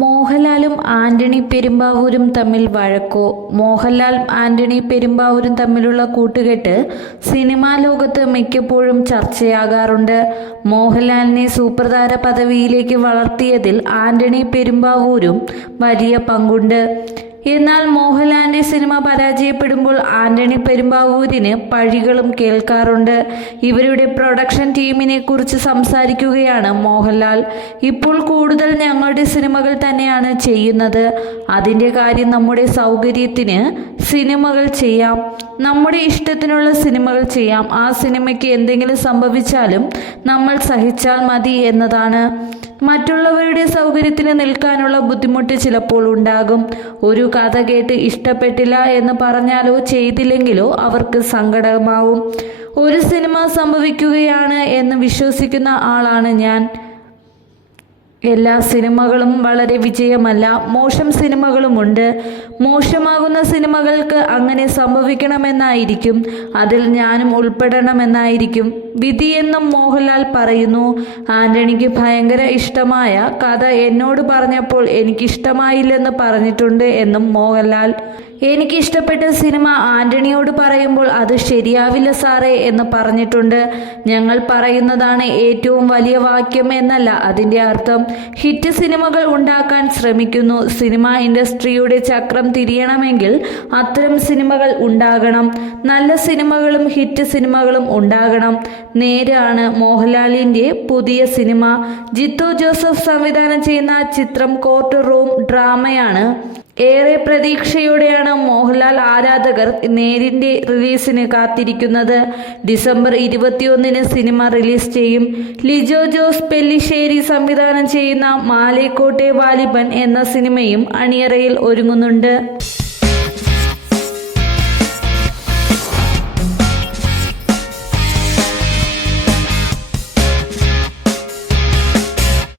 മോഹൻലാലും ആന്റണി പെരുമ്പാവൂരും തമ്മിൽ വഴക്കോ? മോഹൻലാൽ ആന്റണി പെരുമ്പാവൂരും തമ്മിലുള്ള കൂട്ടുകെട്ട് സിനിമാ ലോകത്ത് മിക്കപ്പോഴും ചർച്ചയാകാറുണ്ട്. മോഹൻലാലിനെ സൂപ്പർതാര പദവിയിലേക്ക് വളർത്തിയതിൽ ആന്റണി പെരുമ്പാവൂരും വലിയ പങ്കുണ്ട്. എന്നാൽ മോഹൻലാലിന്റെ സിനിമ പരാജയപ്പെടുമ്പോൾ ആന്റണി പെരുമ്പാവൂരിന് പഴികളും കേൾക്കാറുണ്ട്. ഇവരുടെ പ്രൊഡക്ഷൻ ടീമിനെ കുറിച്ച് സംസാരിക്കുകയാണ് മോഹൻലാൽ. ഇപ്പോൾ കൂടുതൽ ഞങ്ങളുടെ സിനിമകൾ തന്നെയാണ് ചെയ്യുന്നത്. അതിൻ്റെ കാര്യം നമ്മുടെ സൗകര്യത്തിന് സിനിമകൾ ചെയ്യാം, നമ്മുടെ ഇഷ്ടത്തിനുള്ള സിനിമകൾ ചെയ്യാം. ആ സിനിമയ്ക്ക് എന്തെങ്കിലും സംഭവിച്ചാലും നമ്മൾ സഹിച്ചാൽ മതി എന്നതാണ്. മറ്റുള്ളവരുടെ സൗകര്യത്തിന് നിൽക്കാനുള്ള ബുദ്ധിമുട്ട് ചിലപ്പോൾ ഉണ്ടാകും. ഒരു കഥ കേട്ട് ഇഷ്ടപ്പെട്ടില്ല എന്ന് പറഞ്ഞാലോ ചെയ്തില്ലെങ്കിലോ അവർക്ക് സങ്കടമാവും. ഒരു സിനിമ സംഭവിക്കുകയാണ് എന്ന് വിശ്വസിക്കുന്ന ആളാണ് ഞാൻ. എല്ലാ സിനിമകളും വളരെ വിജയമല്ല, മോശം സിനിമകളുമുണ്ട്. മോശമാകുന്ന സിനിമകൾക്ക് അങ്ങനെ സംഭവിക്കണമെന്നായിരിക്കും, അതിൽ ഞാനും ഉൾപ്പെടണമെന്നായിരിക്കും വിധിയെന്നും മോഹൻലാൽ പറയുന്നു. ആന്റണിക്ക് ഭയങ്കര ഇഷ്ടമായ കഥ എന്നോട് പറഞ്ഞപ്പോൾ എനിക്കിഷ്ടമായില്ലെന്ന് പറഞ്ഞിട്ടുണ്ട് എന്നും മോഹൻലാൽ. എനിക്കിഷ്ടപ്പെട്ട സിനിമ ആന്റണിയോട് പറയുമ്പോൾ അത് ശരിയാവില്ല സാറേ എന്ന് പറഞ്ഞിട്ടുണ്ട്. ഞങ്ങൾ പറയുന്നതാണ് ഏറ്റവും വലിയ വാക്യം എന്നല്ല അതിൻ്റെ അർത്ഥം. ഹിറ്റ് സിനിമകൾ ഉണ്ടാക്കാൻ ശ്രമിക്കുന്നു. സിനിമാ ഇൻഡസ്ട്രിയുടെ ചക്രം തിരിയണമെങ്കിൽ അത്തരം സിനിമകൾ ഉണ്ടാകണം. നല്ല സിനിമകളും ഹിറ്റ് സിനിമകളും ഉണ്ടാകണം. നേരാണ്. മോഹൻലാലിൻ്റെ പുതിയ സിനിമ ജിത്തു ജോസഫ് സംവിധാനം ചെയ്യുന്ന ചിത്രം കോർട്ട് റൂം ഡ്രാമയാണ്. ഏറെ പ്രതീക്ഷയോടെയാണ് മോഹൻലാൽ ആരാധകർ നേരിന്റെ റിലീസിന് കാത്തിരിക്കുന്നത്. ഡിസംബർ 21 സിനിമ റിലീസ് ചെയ്യും. ലിജോ ജോസ് പെല്ലിശ്ശേരി സംവിധാനം ചെയ്യുന്ന മാലേക്കോട്ടെ വാലിബൻ എന്ന സിനിമയും അണിയറയിൽ ഒരുങ്ങുന്നുണ്ട്.